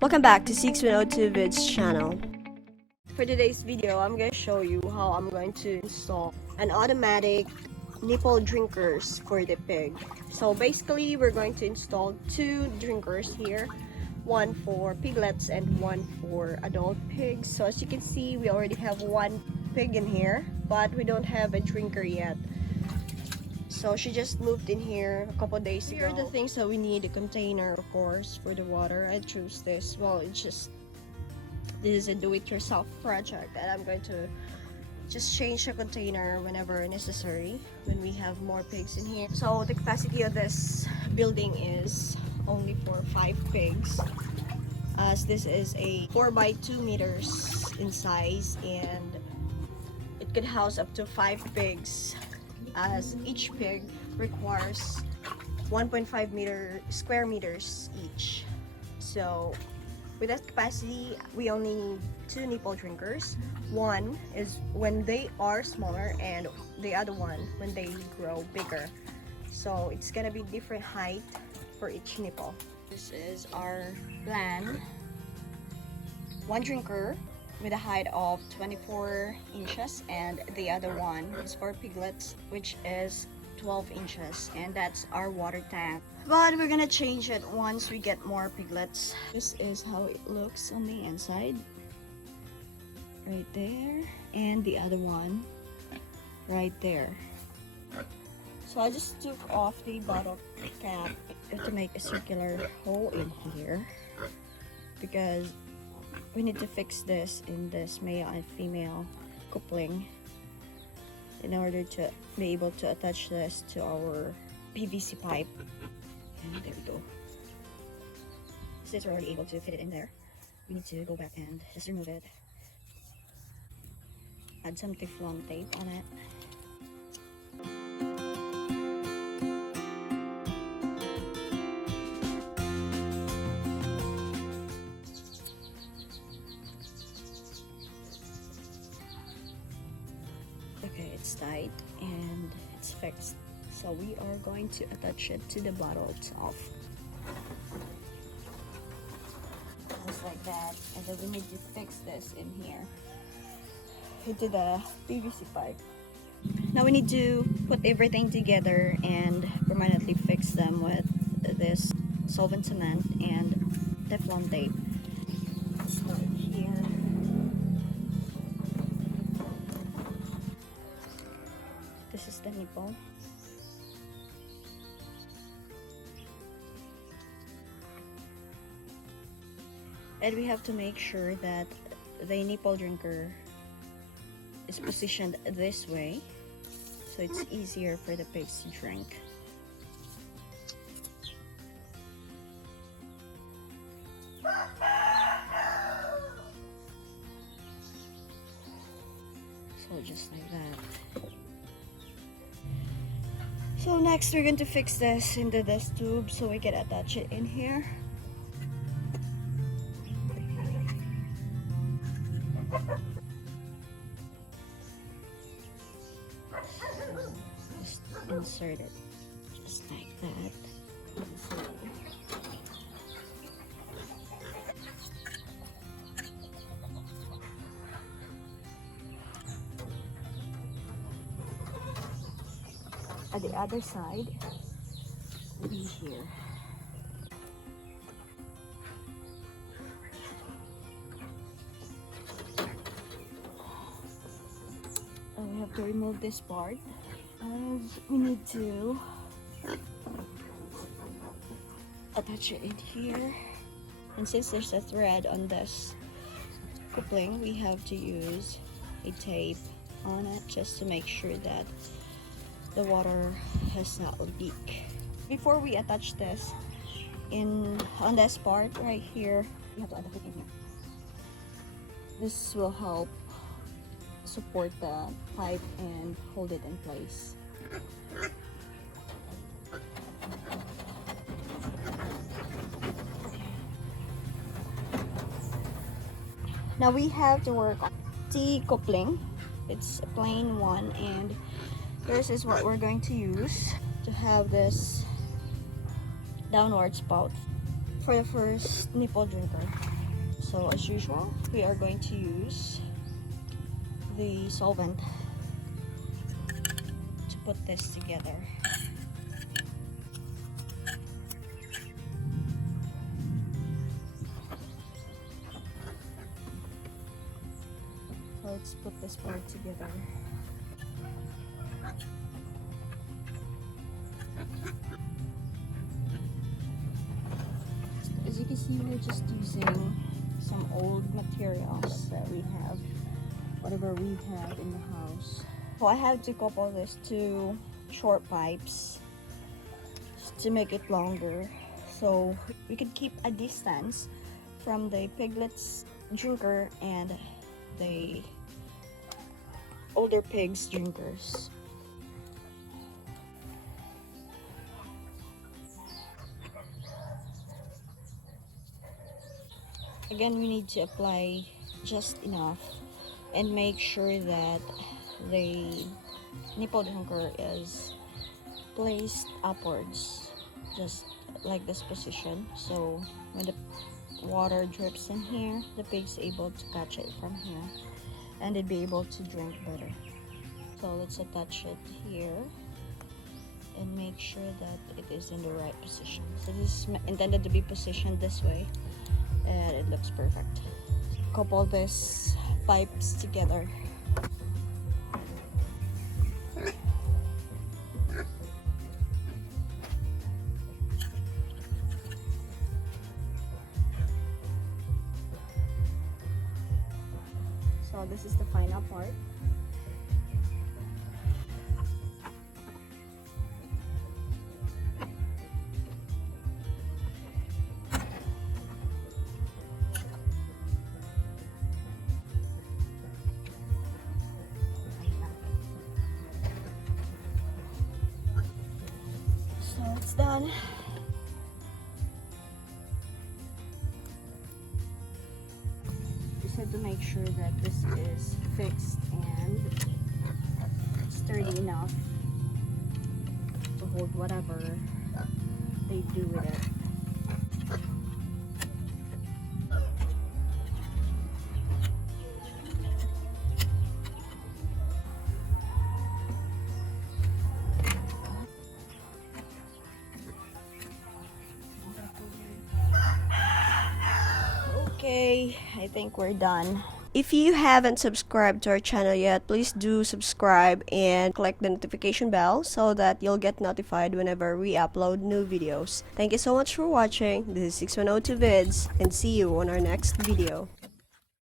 Welcome back to 6102 Vids channel. For today's video, I'm going to show you how I'm going to install an automatic nipple drinkers for the pig. So basically, we're going to install two drinkers here, one for piglets and one for adult pigs. So as you can see, we already have one pig in here, but we don't have a drinker yet. So she just moved in here a couple days ago. Here are the things that we need: a container, of course, for the water. I chose this. Well, this is a do-it-yourself project, and I'm going to just change the container whenever necessary when we have more pigs in here. So the capacity of this building is only for 5 pigs, as this is a 4 by 2 meters in size, and it could house up to 5 pigs, as each pig requires 1.5 square meters each. So with that capacity, we only need 2 nipple drinkers. One is when they are smaller, and the other one when they grow bigger. So it's gonna be different height for each nipple. This is our plan. One drinker with a height of 24 inches, and the other one is for piglets, which is 12 inches, and that's our water tank. But we're gonna change it once we get more piglets. This is how it looks on the inside, right there, and the other one right there. So I just took off the bottle cap to make a circular hole in here, because we need to fix this in this male and female coupling in order to be able to attach this to our PVC pipe. And there we go. Since we're already able to fit it in there, we need to go back and just remove it. Add some Teflon tape on it. Okay, it's tight and it's fixed. So we are going to attach it to the bottle itself. Just like that. And then we need to fix this in here into the PVC pipe. Now we need to put everything together and permanently fix them with this solvent cement and Teflon tape. Start here. This is the nipple. And we have to make sure that the nipple drinker is positioned this way, so it's easier for the pigs to drink. So just like that. So next we're going to fix this into this tube so we can attach it in here. Just insert it just like that. At the other side, will be here. And we have to remove this part, and we need to attach it in here. And since there's a thread on this coupling, we have to use a tape on it just to make sure that the water has not leak. Before we attach this on this part right here, we have to add the hook in here. This will help support the pipe and hold it in place. Now we have to work on T coupling. It's a plain one, and this is what we're going to use to have this downward spout for the first nipple drinker. So as usual, we are going to use the solvent to put this together. So let's put this part together. As you can see, we're just using some old materials that we have, whatever we have in the house. So I have to couple this to short pipes to make it longer, so we could keep a distance from the piglet's drinker and the older pig's drinkers. Again, we need to apply just enough and make sure that the nipple drinker is placed upwards, just like this position, so when the water drips in here, the pig's able to catch it from here and they'd be able to drink better. So let's attach it here and make sure that it is in the right position. So this is intended to be positioned this way and it looks perfect. Couple these pipes together. So this is the final part. So it's done. Just have to make sure that this is fixed and sturdy enough to hold whatever they do with it. Okay, I think we're done. If you haven't subscribed to our channel yet, please do subscribe and click the notification bell so that you'll get notified whenever we upload new videos. Thank you so much for watching. This is 6102 Vids, and see you on our next video.